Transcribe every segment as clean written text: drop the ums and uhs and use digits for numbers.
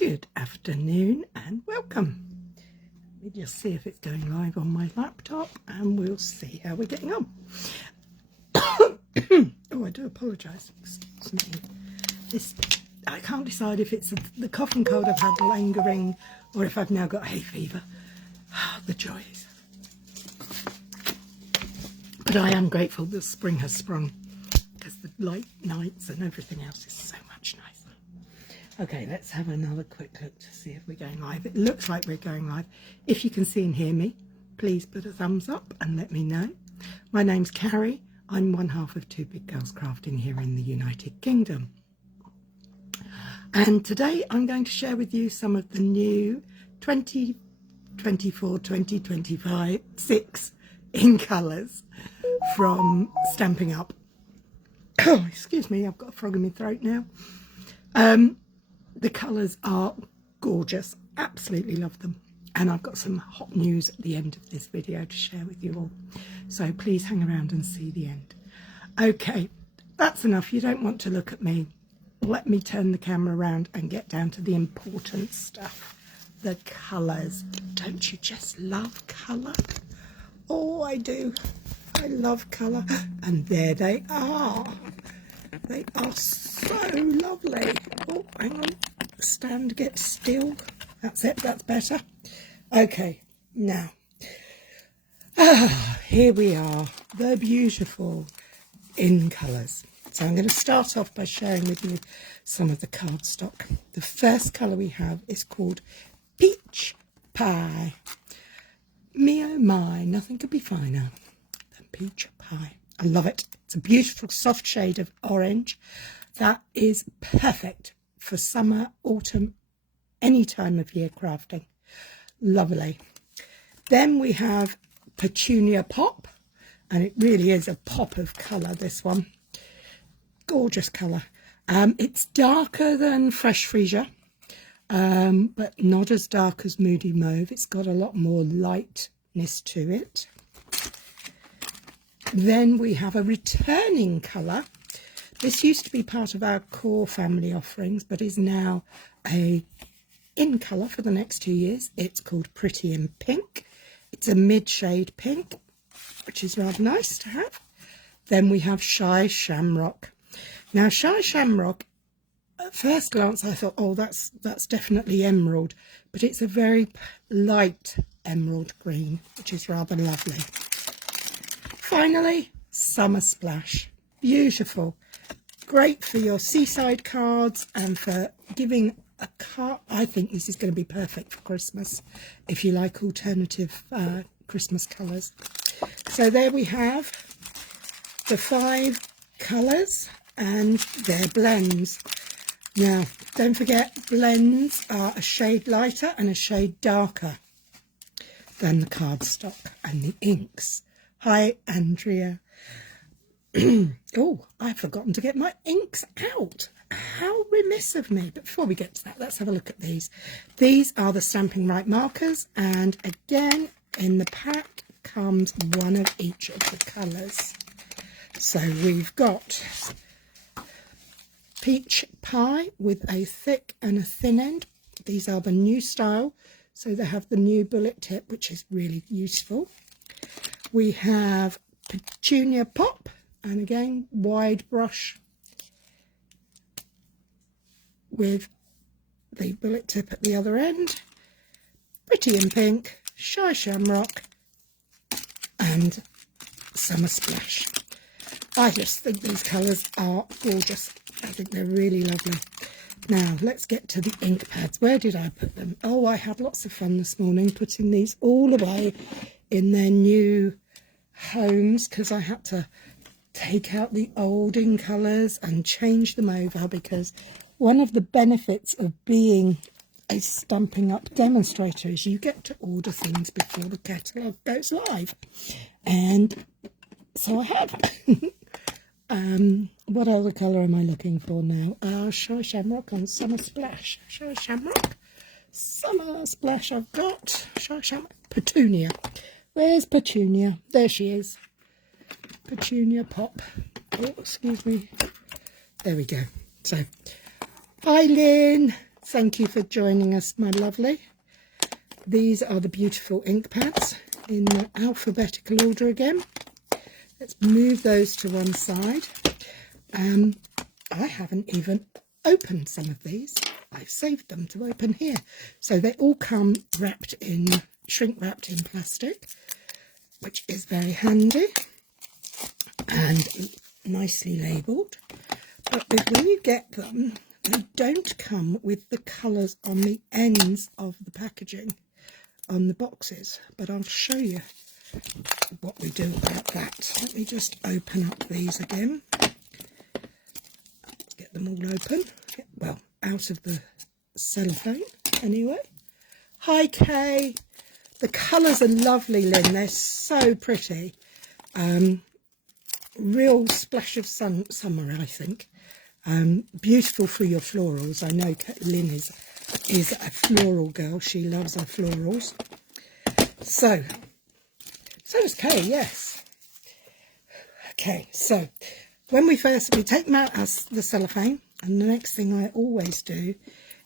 Good afternoon and welcome. Let me just see if it's going live on my laptop and we'll see how we're getting on. Oh, I do apologise. I can't decide if it's the cough and cold I've had lingering or if I've now got hay fever. The joys. But I am grateful that spring has sprung because the light nights and everything else is so much nicer. Okay, let's have another quick look to see if we're going live. It looks like we're going live. If you can see and hear me, please put a thumbs up and let me know. My name's Cary. I'm one half of Two Big Girls Crafting here in the United Kingdom. And today I'm going to share with you some of the new 2024-2025 6 in colours from Stampin Up. Oh, excuse me, I've got a frog in my throat now. The colours are gorgeous, absolutely love them. And I've got some hot news at the end of this video to share with you all. So please hang around and see the end. Okay, that's enough. You don't want to look at me. Let me turn the camera around and get down to the important stuff. The colours. Don't you just love colour? Oh, I do. I love colour. And there they are. They are so lovely. Oh, hang on. Stand, get still. That's it. That's better. Okay, now. Here we are. The beautiful in colours. So I'm going to start off by sharing with you some of the cardstock. The first colour we have is called Peach Pie. Me oh my, nothing could be finer than peach pie. I love it. It's a beautiful soft shade of orange that is perfect for summer, autumn, any time of year crafting. Lovely. Then we have Petunia Pop, and it really is a pop of colour, this one. Gorgeous colour. It's darker than Fresh Freesia, but not as dark as Moody Mauve. It's got a lot more lightness to it. Then we have a returning colour. This used to be part of our core family offerings, but is now a in colour for the next 2 years. It's called Pretty in Pink. It's a mid-shade pink, which is rather nice to have. Then we have Shy Shamrock. Now, Shy Shamrock, at first glance, I thought, oh, that's definitely emerald, but it's a very light emerald green, which is rather lovely. Finally, Summer Splash. Beautiful. Great for your seaside cards and for giving a card. I think this is going to be perfect for Christmas if you like alternative Christmas colours. So there we have the 5 colours and their blends. Now, don't forget, blends are a shade lighter and a shade darker than the cardstock and the inks. Hi, Andrea. Oh, I've forgotten to get my inks out. How remiss of me. But before we get to that, let's have a look at these. These are the Stampin' Right markers. And again, in the pack comes one of each of the colours. So we've got Peach Pie with a thick and a thin end. These are the new style. So they have the new bullet tip, which is really useful. We have Petunia Pop, and again, wide brush with the bullet tip at the other end. Pretty in Pink, Shy Shamrock, and Summer Splash. I just think these colours are gorgeous. I think they're really lovely. Now, let's get to the ink pads. Where did I put them? Oh, I had lots of fun this morning putting these all away in their new homes because I had to take out the old in colours and change them over, because one of the benefits of being a Stampin' Up demonstrator is you get to order things before the catalogue goes live. And so I have. What other colour am I looking for now? Shy Shamrock and Summer Splash. Shy Shamrock, Summer Splash I've got. Shy Shamrock, Petunia. Where's Petunia? There she is. Petunia Pop. Oh, excuse me. There we go. So, hi Lynn. thank you for joining us, my lovely. These are the beautiful ink pads in alphabetical order again. Let's move those to one side. I haven't even opened some of these. I've saved them to open here. So they all come wrapped in, shrink wrapped in plastic, which is very handy and nicely labelled. But when you get them, they don't come with the colours on the ends of the packaging on the boxes. But I'll show you what we do about that. Let me just open up these again. Let's get them all open. Well, out of the cellophane anyway. Hi Kay. The colours are lovely, Lynn. They're so pretty. Real splash of summer, I think. Beautiful for your florals. I know Lynn is a floral girl. She loves her florals. So does Kay, yes. Okay, so when we take them out as the cellophane, and the next thing I always do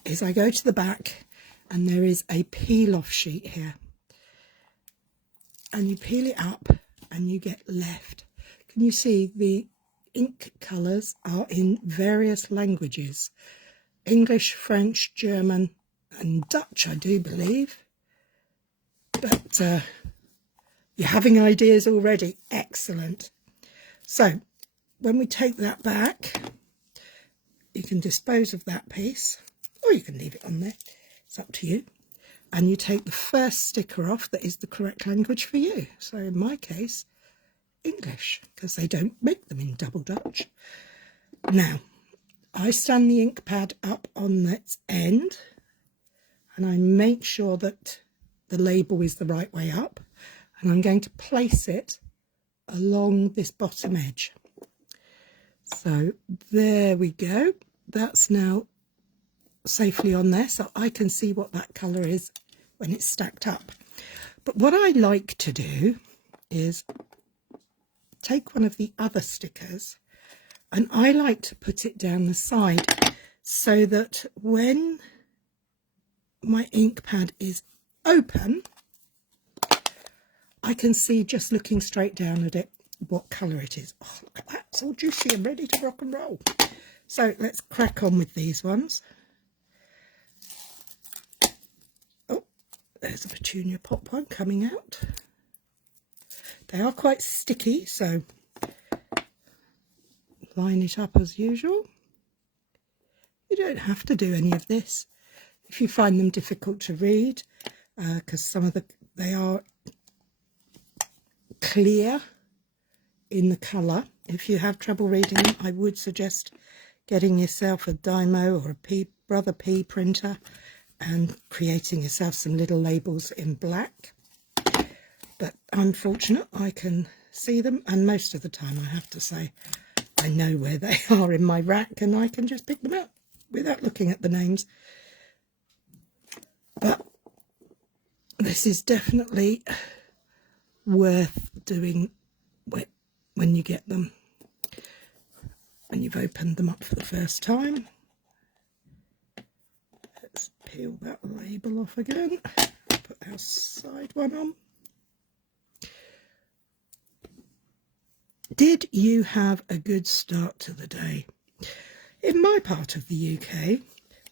is I go to the back, and there is a peel-off sheet here. And you peel it up, and you get left. Can you see the ink colours are in various languages? English, French, German, and Dutch, I do believe. But you're having ideas already. Excellent. So when we take that back, you can dispose of that piece, or you can leave it on there. It's up to you. And you take the first sticker off that is the correct language for you. So in my case, English, because they don't make them in double Dutch. Now, I stand the ink pad up on its end, and I make sure that the label is the right way up, and I'm going to place it along this bottom edge. So there we go. That's now safely on there, so I can see what that colour is when it's stacked up. But what I like to do is take one of the other stickers, and I like to put it down the side so that when my ink pad is open, I can see, just looking straight down at it, what colour it is. Oh, look at that, it's all juicy and ready to rock and roll. So let's crack on with these ones. Oh, there's a petunia pop one coming out. They are quite sticky, so line it up as usual. You don't have to do any of this if you find them difficult to read, because some of they are clear in the colour. If you have trouble reading them, I would suggest getting yourself a Dymo or a Brother P printer and creating yourself some little labels in black. But I'm fortunate, I can see them, and most of the time I have to say I know where they are in my rack, and I can just pick them up without looking at the names. But this is definitely worth doing when you get them, when you've opened them up for the first time. Let's peel that label off again, put our side one on. Did you have a good start to the day? In my part of the UK,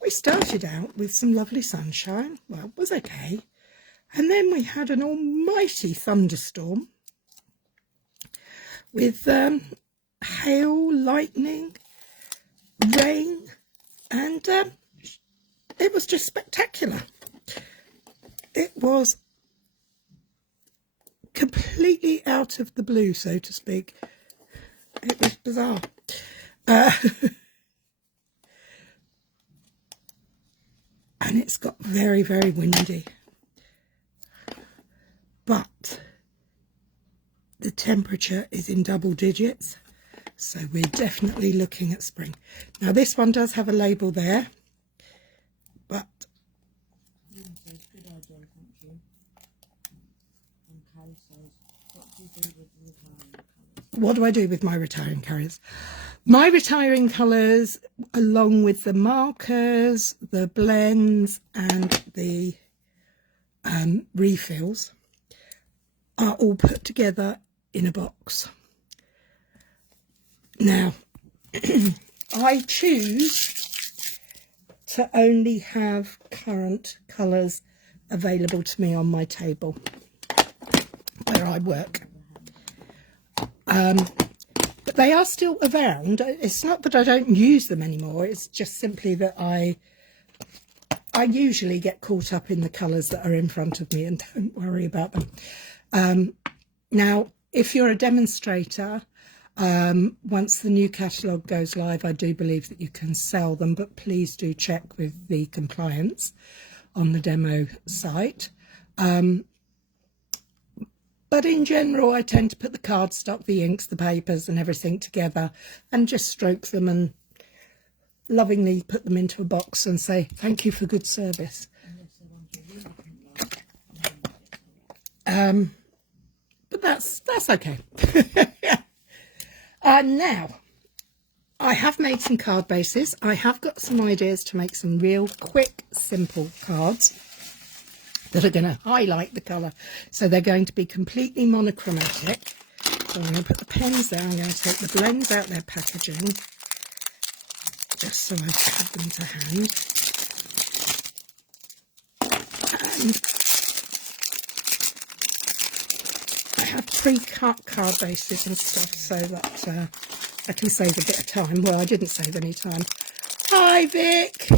we started out with some lovely sunshine. Well, it was okay. And then we had an almighty thunderstorm with hail, lightning, rain, and it was just spectacular. It was completely out of the blue, so to speak. It was bizarre. And it's got very, very windy. But the temperature is in double digits, so we're definitely looking at spring. Now this one does have a label there, but Good idea, thank you. And Cary says, what do you do with the Italian colours? what do I do with my retiring colours? My retiring colours, along with the markers, the blends and the refills, are all put together in a box. Now, I choose to only have current colours available to me on my table where I work. But they are still around. It's not that I don't use them anymore. It's just simply that I usually get caught up in the colours that are in front of me and don't worry about them. Now, if you're a demonstrator, once the new catalogue goes live, I do believe that you can sell them, but please do check with the compliance on the demo site. But in general, I tend to put the cardstock, the inks, the papers and everything together and just stroke them and lovingly put them into a box and say, thank you for good service. But that's okay. Now, I have made some card bases. I have got some ideas to make some real quick, simple cards that are going to highlight the colour. So they're going to be completely monochromatic. So I'm going to put the pens there. I'm going to take the blends out their packaging, just so I have them to hand. And I have pre-cut card bases and stuff so that I can save a bit of time. Well, I didn't save any time. Hi, Vic.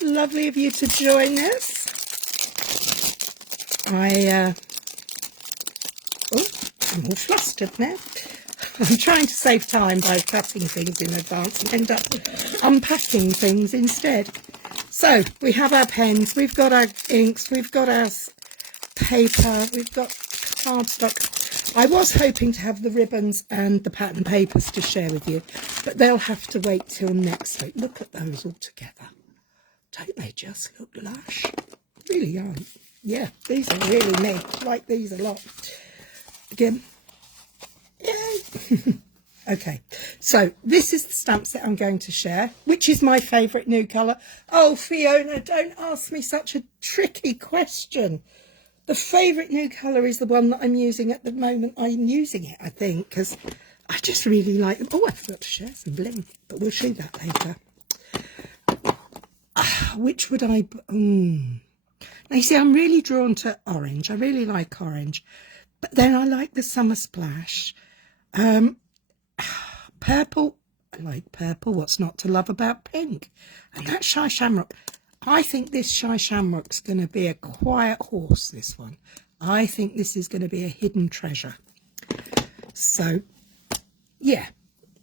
Lovely of you to join us. I'm all flustered now. I'm trying to save time by cutting things in advance and end up unpacking things instead. So we have our pens, we've got our inks, we've got our paper, we've got cardstock. I was hoping to have the ribbons and the pattern papers to share with you, but they'll have to wait till next week. Look at those all together. Don't they just look lush? Really aren't. Yeah, these are really neat. I like these a lot. Again, yay! Okay, so this is the stamp set I'm going to share, which is my favourite new colour. Oh, Fiona, don't ask me such a tricky question. The favourite new colour is the one that I'm using at the moment. I'm using it, I think, because I just really like them. Oh, I forgot to share some bling, but we'll show that later. Which would I... Now, you see, I'm really drawn to orange. I really like orange. But then I like the Summer Splash. Purple. I like purple. What's not to love about pink? And that Shy Shamrock. I think this Shy Shamrock's going to be a quiet horse, this one. I think this is going to be a hidden treasure. So, yeah.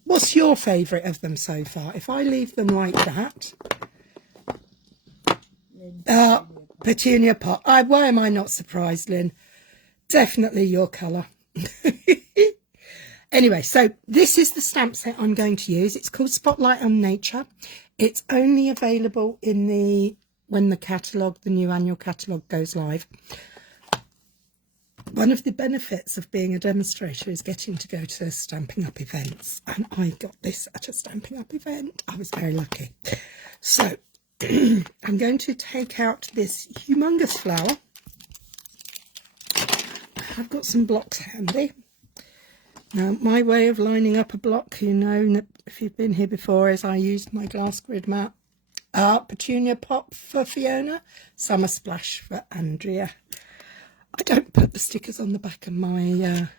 What's your favourite of them so far? If I leave them like that... Petunia Pot. Why am I not surprised, Lynn? Definitely your colour. Anyway, so this is the stamp set I'm going to use. It's called Spotlight on Nature. It's only available in when the catalogue, the new annual catalogue goes live. One of the benefits of being a demonstrator is getting to go to Stampin' Up events. And I got this at a Stampin' Up event. I was very lucky. So... I'm going to take out this humongous flower. I've got some blocks handy. Now, my way of lining up a block, you know, if you've been here before, is I used my glass grid mat. Petunia Pot for Fiona, Summer Splash for Andrea. I don't put the stickers on the back of my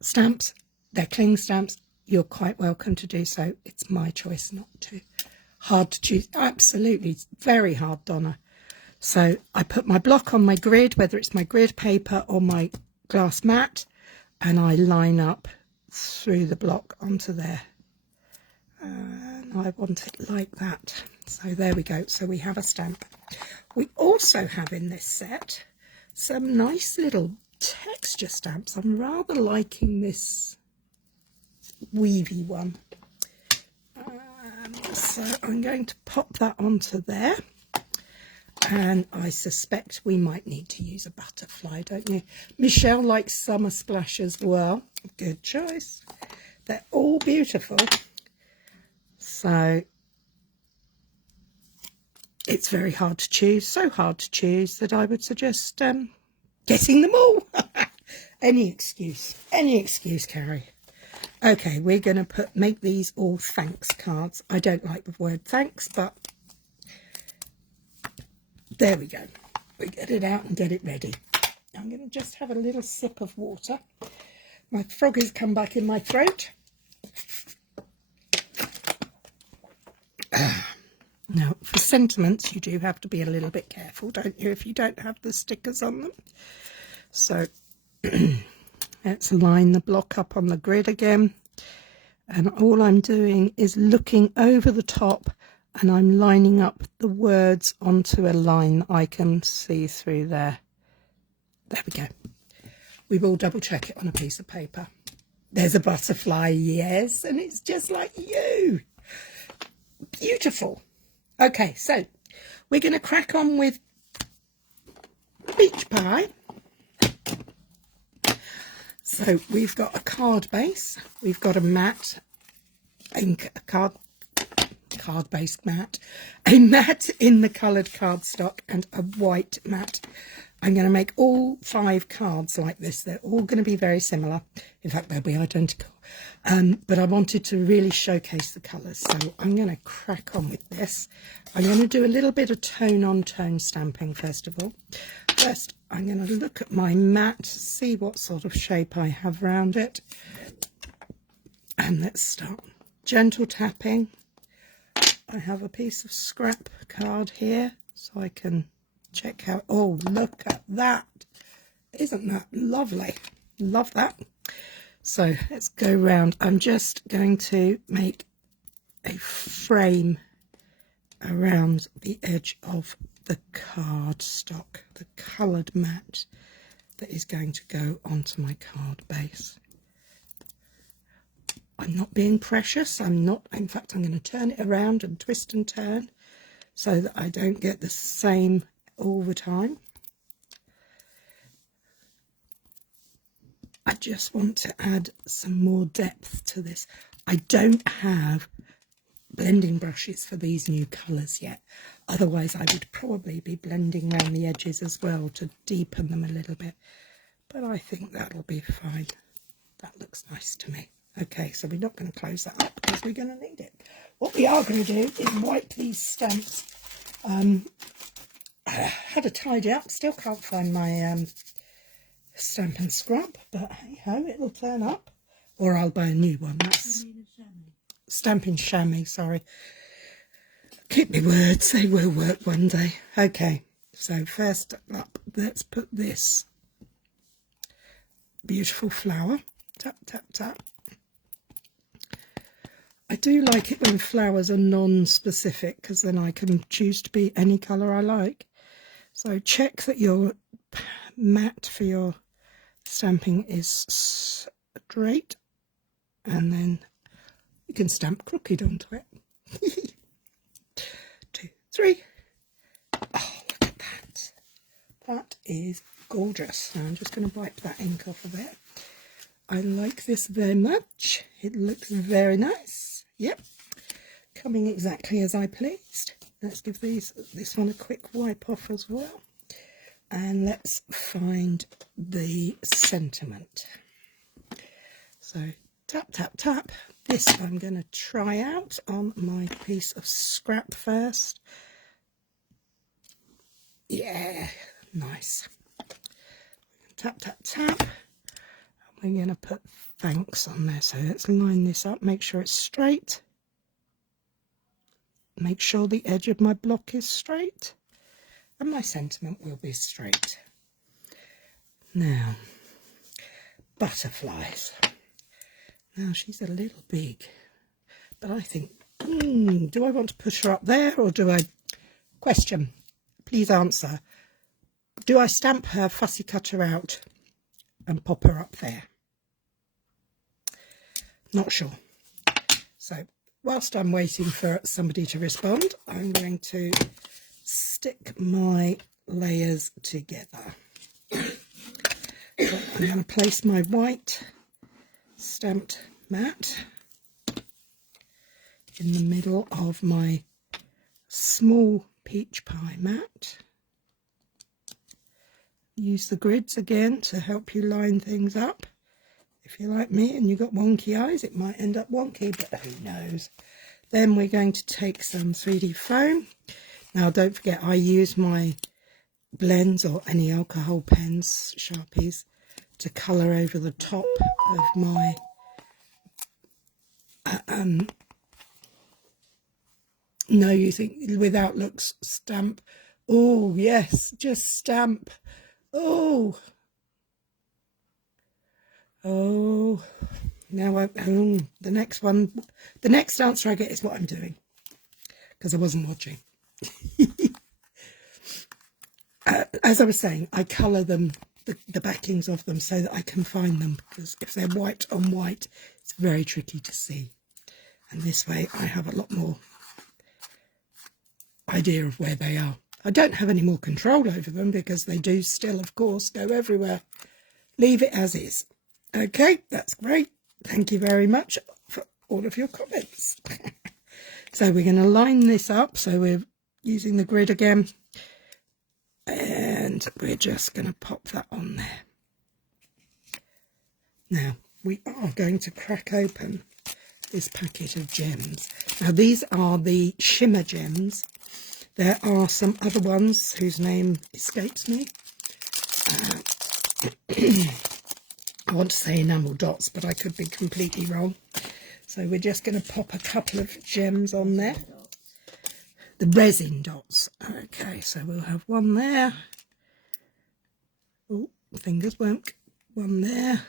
stamps. They're cling stamps. You're quite welcome to do so. It's my choice not to. Hard to choose, absolutely, very hard, Donna. So I put my block on my grid, whether it's my grid paper or my glass mat, and I line up through the block onto there. And I want it like that. So there we go. So we have a stamp. We also have in this set some nice little texture stamps. I'm rather liking this weavy one. So I'm going to pop that onto there. And I suspect we might need to use a butterfly, don't you? Michelle likes summer splash as well. Good choice. They're all beautiful. So it's very hard to choose. So hard to choose that I would suggest getting them all. Any excuse, Cary. Okay, we're going to make these all thanks cards. I don't like the word thanks, but there we go. We get it out and get it ready. I'm going to just have a little sip of water. My frog has come back in my throat. Now, for sentiments, you do have to be a little bit careful, don't you, if you don't have the stickers on them. So let's line the block up on the grid again. And all I'm doing is looking over the top and I'm lining up the words onto a line I can see through there. There we go. We will double check it on a piece of paper. There's a butterfly, yes, and it's just like you. Beautiful. Okay, so we're going to crack on with peach pie. So we've got a card base, we've got a mat, a card-based mat, a mat in the coloured cardstock and a white mat. I'm going to make all 5 cards like this. They're all going to be very similar. In fact, they'll be identical. But I wanted to really showcase the colours. So I'm going to crack on with this. I'm going to do a little bit of tone-on-tone stamping first of all. First, I'm going to look at my mat, see what sort of shape I have around it. And let's start. Gentle tapping. I have a piece of scrap card here, so I can check how... Oh, look at that. Isn't that lovely? Love that. So let's go round. I'm just going to make a frame around the edge of the cardstock, the coloured mat that is going to go onto my card base. I'm not being precious. I'm not. In fact, I'm going to turn it around and twist and turn so that I don't get the same all the time. I just want to add some more depth to this. I don't have blending brushes for these new colours yet. Otherwise, I would probably be blending around the edges as well to deepen them a little bit. But I think that'll be fine. That looks nice to me. Okay, so we're not going to close that up because we're going to need it. What we are going to do is wipe these stamps. I had a tidy up, still can't find my Stampin' Scrub, but hey ho, it'll turn up. Or I'll buy a new one. That's Stampin' Chamois, sorry. Keep my words, they will work one day. Okay, so first up, let's put this beautiful flower. Tap, tap, tap. I do like it when flowers are non-specific because then I can choose to be any colour I like. So check that your mat for your stamping is straight and then you can stamp crooked onto it. 2, 3. Oh, look at that. That is gorgeous. Now I'm just going to wipe that ink off of it. I like this very much. It looks very nice. Yep, coming exactly as I pleased. Let's give this one a quick wipe off as well. And let's find the sentiment. So tap, tap, tap. This I'm going to try out on my piece of scrap first. Yeah, nice. Tap, tap, tap. We're going to put thanks on there. So let's line this up, make sure it's straight. Make sure the edge of my block is straight. And my sentiment will be straight. Now, butterflies. Now she's a little big, but I think, do I want to push her up there or do I... Question, please answer. Do I stamp her, fussy cut her out and pop her up there? Not sure. So whilst I'm waiting for somebody to respond, I'm going to stick my layers together. So I'm going to place my white stamped mat in the middle of my small peach pie mat. Use the grids again to help you line things up. If you're like me and you've got wonky eyes, it might end up wonky, but who knows. Then we're going to take some 3D foam. Now don't forget, I use my blends or any alcohol pens, Sharpies, to colour over the top of my no, you think without looks stamp. Oh yes, just stamp. Oh now the next one, the next answer I get is what I'm doing, because I wasn't watching. As I was saying, I colour them, the backings of them, so that I can find them, because if they're white on white, it's very tricky to see. And this way I have a lot more idea of where they are. I don't have any more control over them because they do still, of course, go everywhere. Leave it as is. Okay, that's great. Thank you very much for all of your comments. So we're going to line this up. So we're using the grid again. And we're just going to pop that on there. Now, we are going to crack open this packet of gems. Now, these are the shimmer gems. There are some other ones whose name escapes me. I want to say enamel dots, but I could be completely wrong. So we're just going to pop a couple of gems on there. The resin dots. Okay, so we'll have one there. Oh, fingers won't. One there.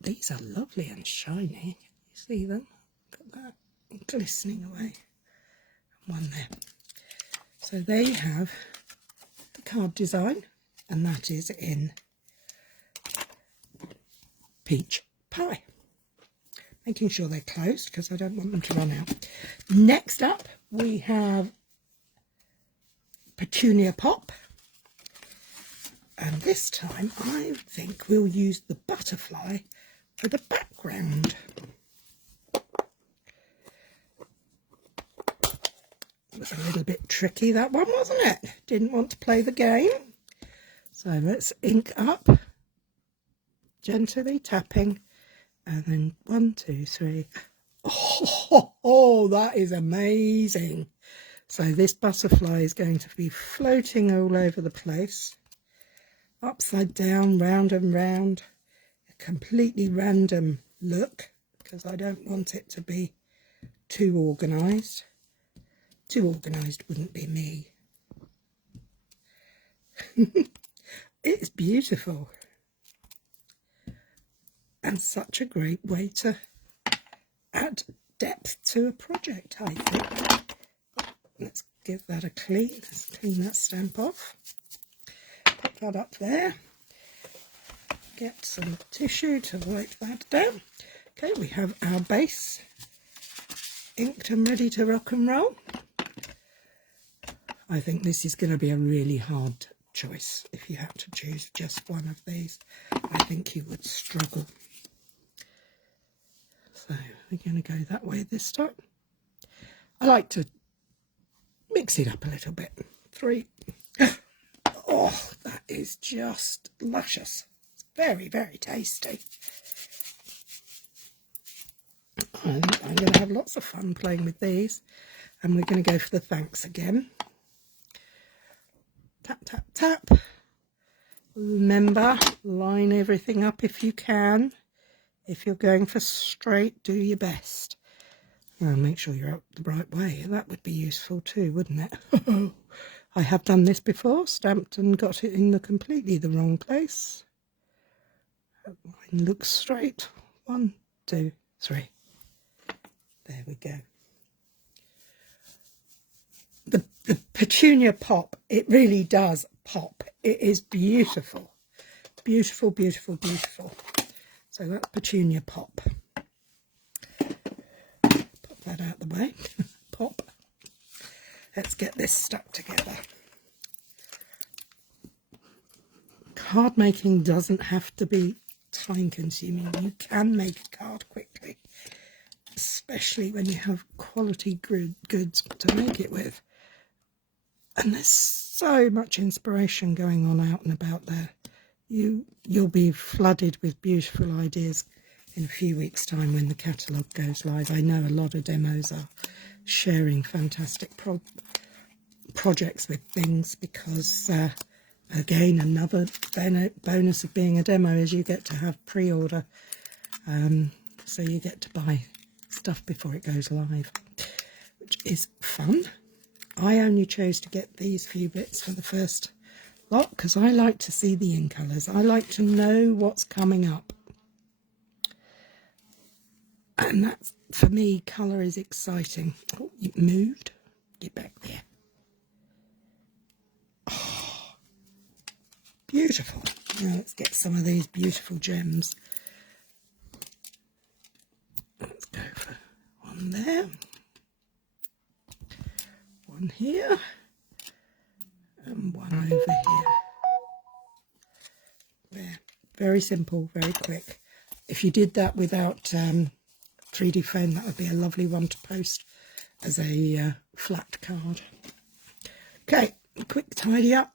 These are lovely and shiny. You see them? Got that glistening away. One there. So there you have the card design, and that is in peach pie. Making sure they're closed because I don't want them to run out. Next up we have Petunia Pop, and this time I think we'll use the butterfly for the background. It was a little bit tricky, that one, wasn't it? Didn't want to play the game. So let's ink up, gently tapping, and then 1, 2, 3. Oh, that is amazing. So this butterfly is going to be floating all over the place, upside down, round and round, a completely random look, because I don't want it to be too organised. Too organised wouldn't be me. It's beautiful. And such a great way to add depth to a project, I think. Let's give that a clean. Let's clean that stamp off. Put that up there. Get some tissue to wipe that down. Okay, we have our base inked and ready to rock and roll. I think this is going to be a really hard choice. If you had to choose just one of these, I think you would struggle. So we're going to go that way this time. I like to mix it up a little bit. 3. Oh, that is just luscious. It's very, very tasty. I'm going to have lots of fun playing with these. And we're going to go for the thanks again. Tap, tap, tap. Remember, line everything up if you can. If you're going for straight, do your best. Well, make sure you're out the right way. That would be useful too, wouldn't it? I have done this before, stamped and got it in completely the wrong place. That line looks straight. 1, 2, 3. There we go. The Petunia Pop, it really does pop. It is beautiful. Beautiful, beautiful, beautiful. So that's Petunia Pop. Pop that out the way. Pop. Let's get this stuck together. Card making doesn't have to be time consuming. You can make a card quickly, especially when you have quality goods to make it with. And there's so much inspiration going on out and about there. You'll be flooded with beautiful ideas in a few weeks' time when the catalogue goes live. I know a lot of demos are sharing fantastic projects with things because, again, another bonus of being a demo is you get to have pre-order. So you get to buy stuff before it goes live, which is fun. I only chose to get these few bits for the first lot because I like to see the in colours. I like to know what's coming up. And that's, for me, colour is exciting. Oh, you moved. Get back there. Oh, beautiful. Now let's get some of these beautiful gems. Let's go for one there. One here. And one over here. There. Very simple, very quick. If you did that without 3D foam, that would be a lovely one to post as a flat card. Okay, quick tidy up.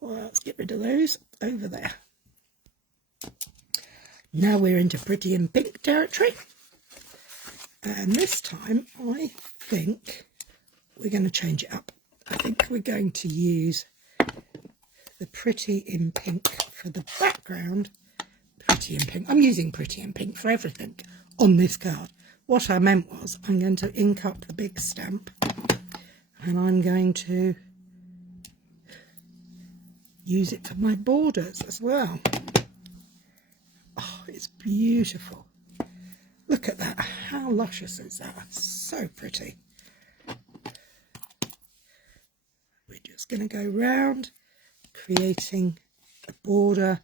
Well, let's get rid of those over there. Now we're into pretty in pink territory. And this time I think we're going to change it up. I think we're going to use the pretty in pink for the background. Pretty in pink. I'm using pretty in pink for everything on this card. What I meant was I'm going to ink up the big stamp and I'm going to use it for my borders as well. Oh, it's beautiful. Look at that. How luscious is that? So pretty. We're just going to go round, creating a border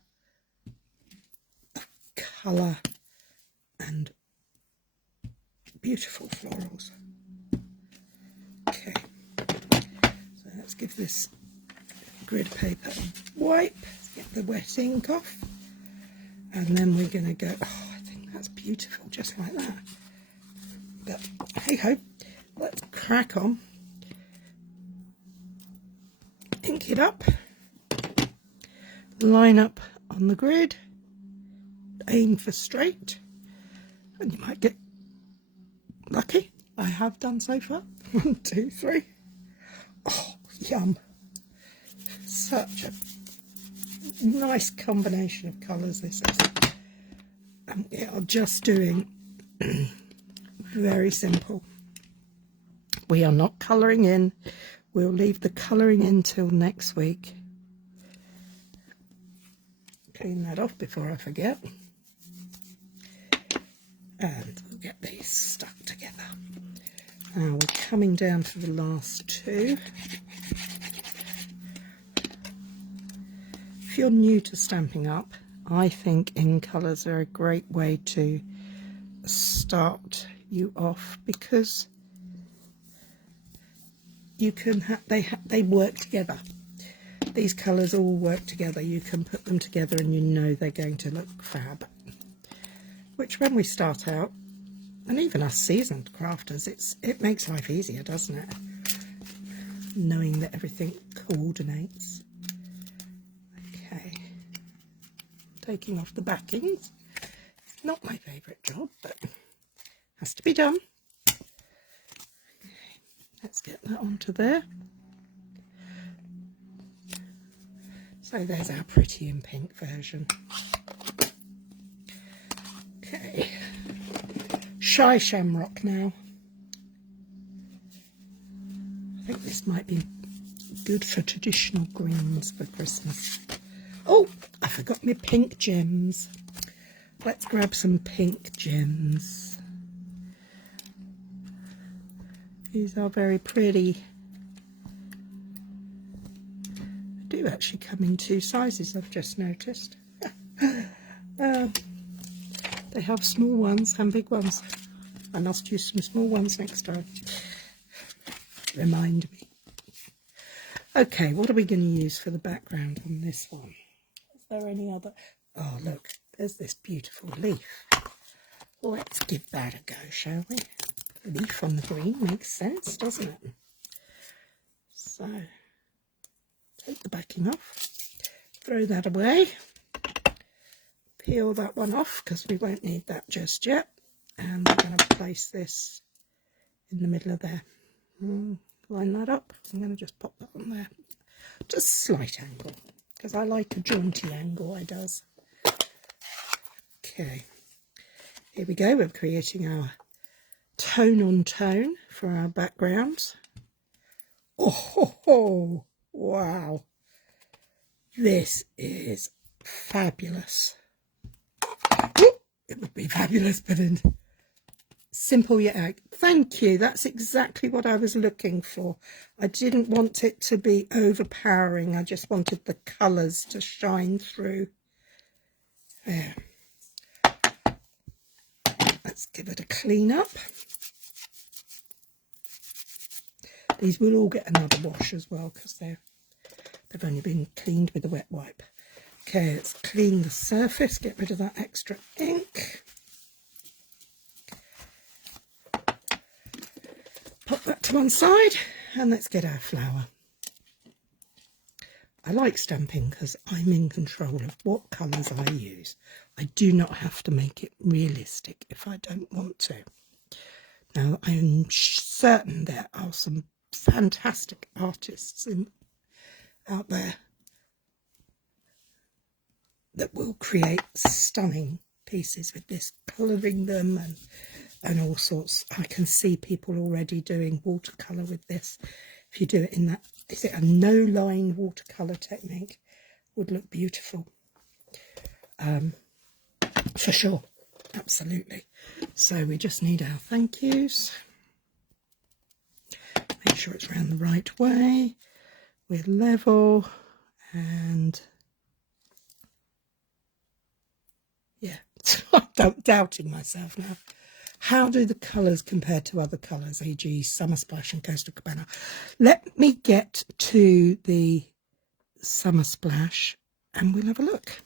of colour and beautiful florals. Okay, so let's give this grid paper a wipe, get the wet ink off, and then we're going to go, oh, I think that's beautiful, just like that. But hey ho, let's crack on. Ink it up, line up on the grid, aim for straight, and you might get lucky. I have done so far. 1, 2, 3. Oh, yum. Such a nice combination of colours this is. And we are just doing very simple. We are not colouring in. We'll leave the colouring in till next week. Clean that off before I forget. And we'll get these stuck together. Now we're coming down to the last two. If you're new to Stampin' Up, I think in colours are a great way to start you off because you can they work together. These colours all work together. You can put them together and you know they're going to look fab. Which when we start out, and even us seasoned crafters, it makes life easier, doesn't it? Knowing that everything coordinates. Okay. Taking off the backings. It's not my favourite job, but has to be done. Let's get that onto there. So there's our pretty in pink version. Okay. Shy Shamrock now. I think this might be good for traditional greens for Christmas. Oh, I forgot my pink gems. Let's grab some pink gems. These are very pretty. They do actually come in 2 sizes, I've just noticed. They have small ones and big ones. I must use some small ones next time. remind me. Okay, what are we going to use for the background on this one? Is there any other? Oh, look, there's this beautiful leaf. Let's give that a go, shall we? Leaf on the green makes sense, doesn't it? So, take the backing off, throw that away, peel that one off because we won't need that just yet. And I'm going to place this in the middle of there. Line that up. I'm going to just pop that on there. Just slight angle, because I like a jaunty angle, I does. Okay, here we go. We're creating our tone on tone for our background. Oh, wow. This is fabulous. It would be fabulous, but in simple yet thank you. That's exactly what I was looking for. I didn't want it to be overpowering. I just wanted the colours to shine through. There. Let's give it a clean up. These will all get another wash as well because they've only been cleaned with a wet wipe. Okay, let's clean the surface, get rid of that extra ink. Pop that to one side and let's get our flower. I like stamping because I'm in control of what colours I use. I do not have to make it realistic if I don't want to. Now, I'm certain there are some fantastic artists out there that will create stunning pieces with this, colouring them and all sorts. I can see people already doing watercolour with this. If you do it in that, is it a no-line watercolour technique? Would look beautiful. For sure, absolutely. So we just need our thank yous. Make sure it's round the right way. We're level and yeah, I'm doubting myself now. How do the colours compare to other colours, e.g. Summer Splash and Coastal Cabana? Let me get to the Summer Splash and we'll have a look.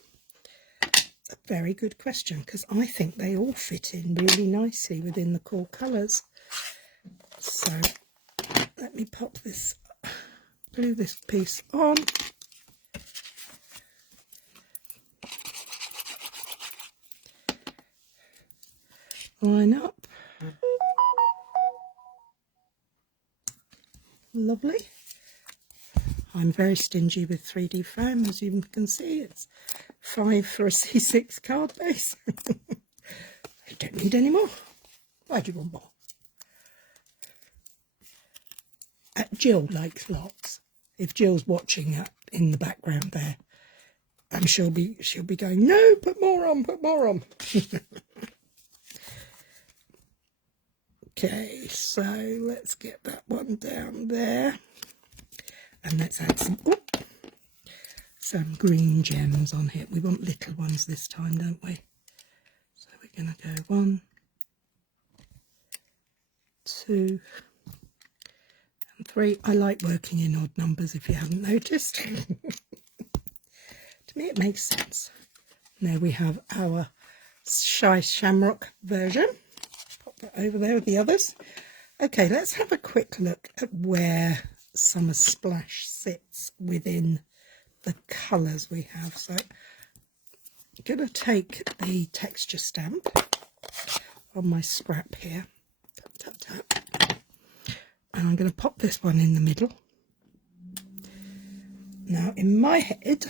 A very good question because I think they all fit in really nicely within the core colours. So let me pop this, glue this piece on. Line up. Lovely. I'm very stingy with 3D foam, as you can see. It's 5 for a C6 card base. I don't need any more. Why do you want more? Jill likes lots. If Jill's watching that in the background there, I'm sure she'll be going, no, put more on, put more on. Okay, so let's get that one down there. And let's add some green gems on here. We want little ones this time, don't we? So we're going to go 1, 2, and 3. I like working in odd numbers if you haven't noticed. To me it makes sense. Now we have our Shy Shamrock version. Pop that over there with the others. Okay, let's have a quick look at where Summer Splash sits within the colours we have. So I'm going to take the texture stamp on my scrap here, tap, tap, tap, and I'm going to pop this one in the middle. Now in my head,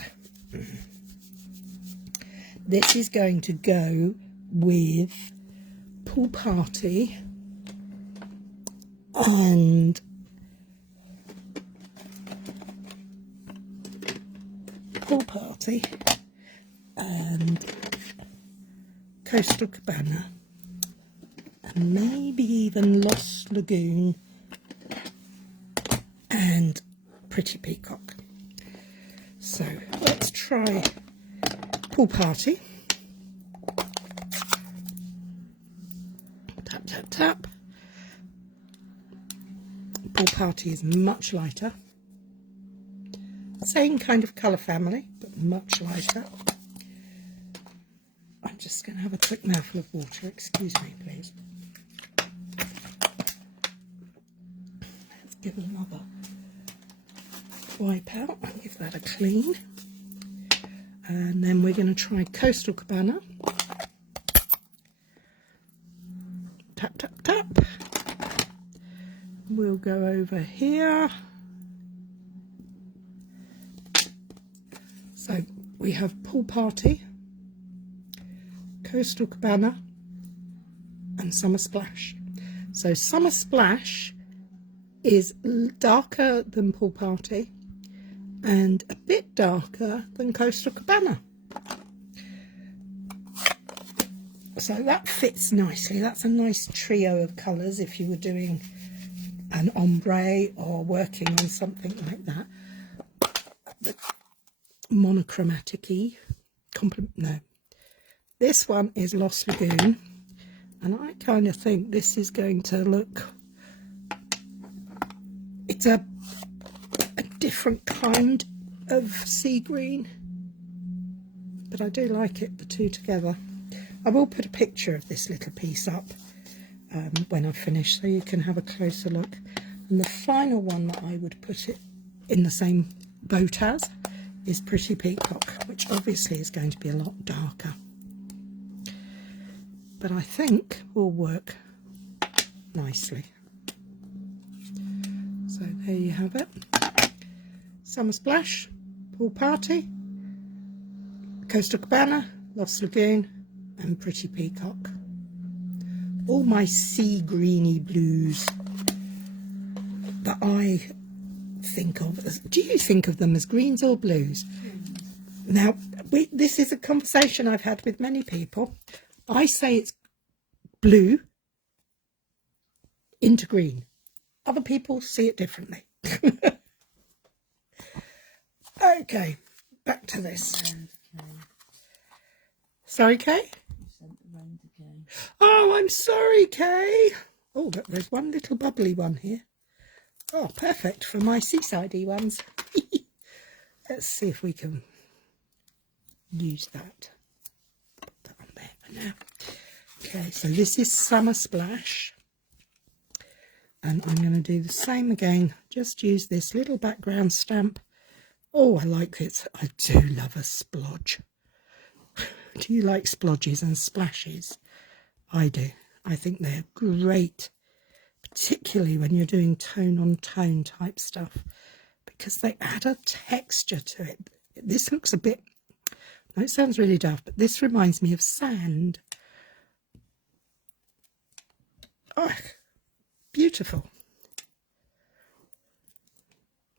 this is going to go with Pool Party and Pool Party and Coastal Cabana and maybe even Lost Lagoon and Pretty Peacock. So let's try Pool Party. Tap, tap, tap. Pool Party is much lighter. Same kind of colour family, but much lighter. I'm just going to have a quick mouthful of water. Excuse me, please. Let's give it another wipe out and give that a clean. And then we're going to try Coastal Cabana. Tap, tap, tap. We'll go over here. So we have Pool Party, Coastal Cabana and Summer Splash. So Summer Splash is darker than Pool Party and a bit darker than Coastal Cabana. So that fits nicely. That's a nice trio of colours if you were doing an ombre or working on something like that. The monochromatic-y no. This one is Lost Lagoon, and I kind of think this is going to look, it's a different kind of sea green, but I do like it, the two together. I will put a picture of this little piece up when I finish so you can have a closer look. And the final one that I would put it in the same boat as is Pretty Peacock, which obviously is going to be a lot darker, but I think will work nicely. So there you have it. Summer Splash, Pool Party, Coastal Cabana, Lost Lagoon and Pretty Peacock. All my sea greeny blues that I think of as, do you think of them as greens or blues? Now, this is a conversation I've had with many people. I say it's blue into green. Other people see it differently. Okay, back to this. Sorry, Kay? Oh, I'm sorry, Kay. Oh, look, there's one little bubbly one here. Oh, perfect for my seaside-y ones. Let's see if we can use that. Put that on there for now. Okay, so this is Summer Splash. And I'm going to do the same again. Just use this little background stamp. Oh, I like it. I do love a splodge. Do you like splodges and splashes? I do. I think they're great, particularly when you're doing tone-on-tone type stuff, because they add a texture to it. This looks a bit, no, it sounds really daft, but this reminds me of sand. Oh, beautiful.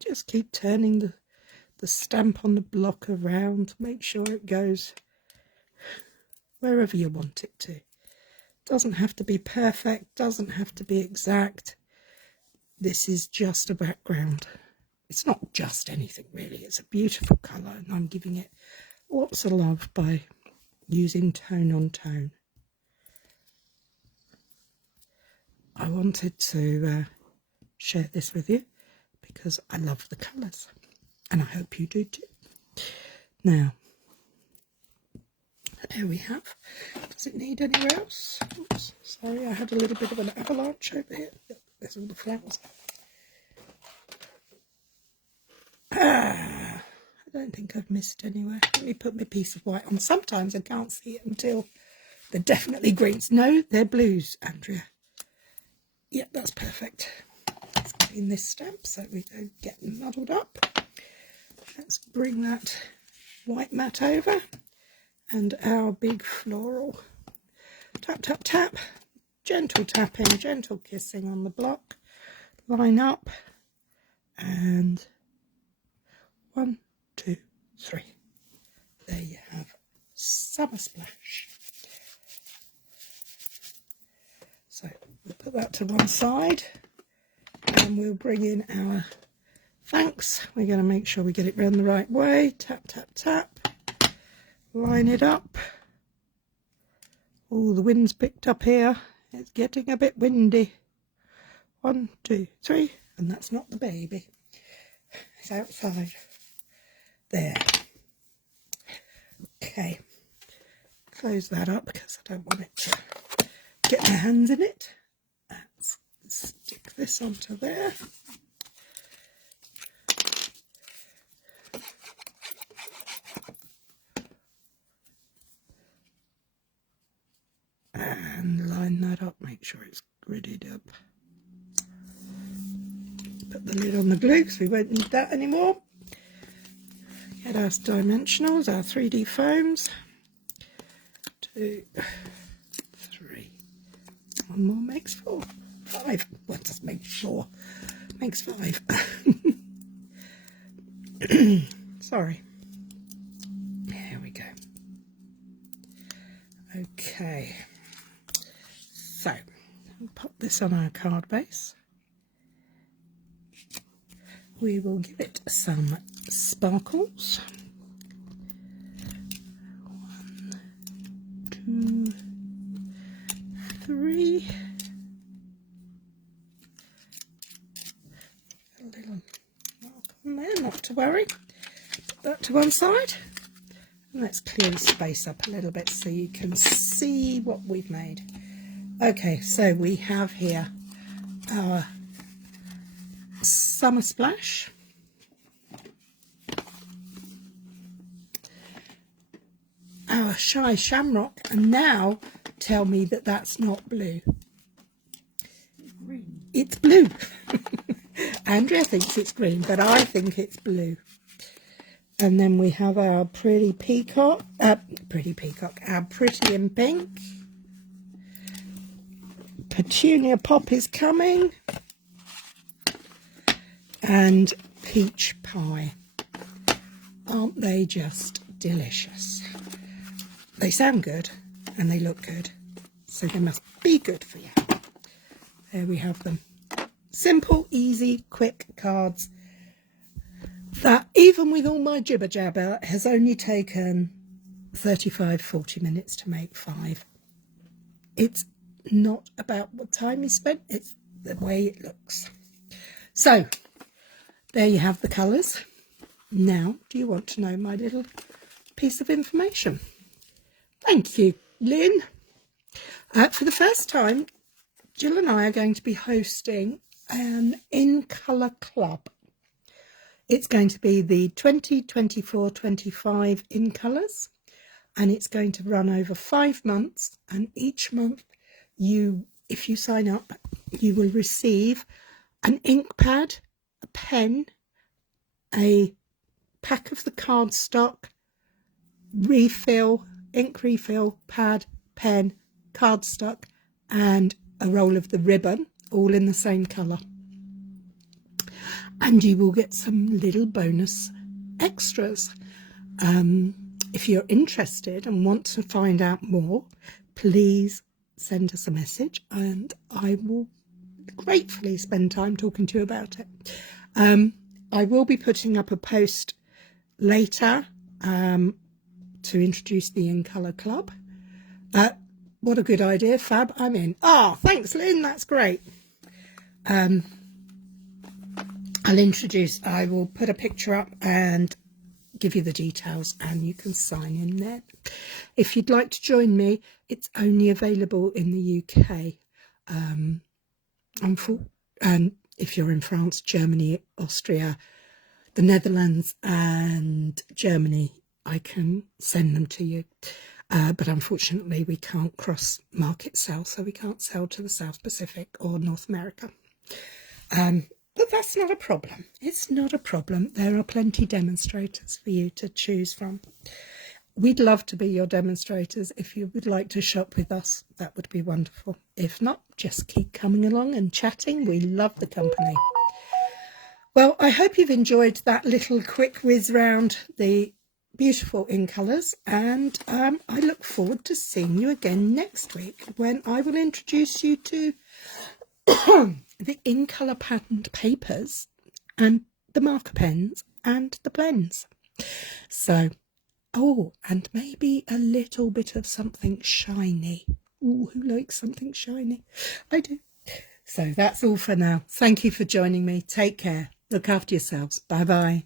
Just keep turning the stamp on the block around, make sure it goes wherever you want it to. Doesn't have to be perfect, doesn't have to be exact. This is just a background. It's not just anything really, it's a beautiful colour, and I'm giving it lots of love by using tone on tone. I wanted to share this with you because I love the colours, and I hope you do too. Now, there we have. Does it need anywhere else? Oops, sorry, I had a little bit of an avalanche over here. There's all the flowers. I don't think I've missed anywhere. Let me put my piece of white on. Sometimes I can't see it until they're definitely greens. No, they're blues, Andrea. Yeah, that's perfect. Let's clean this stamp so we don't get muddled up. Let's bring that white mat over. And our big floral. Tap, tap, tap. Gentle tapping, gentle kissing on the block. Line up. And 1, 2, 3. There you have Summer Splash. So we'll put that to one side. And we'll bring in our thanks. We're going to make sure we get it round the right way. Tap, tap, tap. Line it up. Oh, the wind's picked up here. It's getting a bit windy. 1, 2, 3, and that's not the baby. It's outside. There. Okay. Close that up because I don't want it to get my hands in it. Let's stick this onto there. And line that up, make sure it's gridded up. Put the lid on the glue because we won't need that anymore. Get our dimensionals, our 3D foams. 2, 3. One more makes 4. 5. What does make 4? Makes 5. Sorry. There we go. Okay. So, pop this on our card base. We will give it some sparkles. 1, 2, 3. A little mark on there, not to worry. Put that to one side. And let's clear the space up a little bit so you can see what we've made. Okay, so we have here our Summer Splash, our Shy Shamrock, and now tell me that that's not blue. Green. It's blue. Andrea thinks it's green, but I think it's blue. And then we have our Pretty Peacock, our Pretty in Pink. Petunia Pop is coming. And Peach Pie. Aren't they just delicious? They sound good and they look good, so they must be good for you. There we have them. Simple, easy, quick cards that, even with all my jibber jabber, has only taken 35-40 minutes to make 5. It's not about what time you spent, it's the way it looks. So there you have the colours. Now, do you want to know my little piece of information? Thank you, Lynn. For the first time, Jill and I are going to be hosting an in-colour club. It's going to be the 2024-25 in colours, and it's going to run over 5 months, and each month if you sign up, you will receive an ink pad, a pen, a pack of the cardstock, refill, ink refill, pad, pen, cardstock, and a roll of the ribbon, all in the same colour. And you will get some little bonus extras. If you're interested and want to find out more, please send us a message and I will gratefully spend time talking to you about it. I will be putting up a post later to introduce the In Colour Club. What a good idea, Fab, I'm in. Thanks, Lynn, that's great. I will put a picture up and give you the details and you can sign in there. If you'd like to join me, it's only available in the UK. And if you're in France, Germany, Austria, the Netherlands and Germany, I can send them to you. But unfortunately, we can't cross market sell, so we can't sell to the South Pacific or North America. But that's not a problem. It's not a problem. There are plenty demonstrators for you to choose from. We'd love to be your demonstrators. If you would like to shop with us, that would be wonderful. If not, just keep coming along and chatting. We love the company. Well, I hope you've enjoyed that little quick whiz round the beautiful In Colours, and I look forward to seeing you again next week when I will introduce you to the In Colour patterned papers and the marker pens and the blends. So, and maybe a little bit of something shiny. Who likes something shiny? I do. So that's all for now. Thank you for joining me. Take care. Look after yourselves. Bye bye.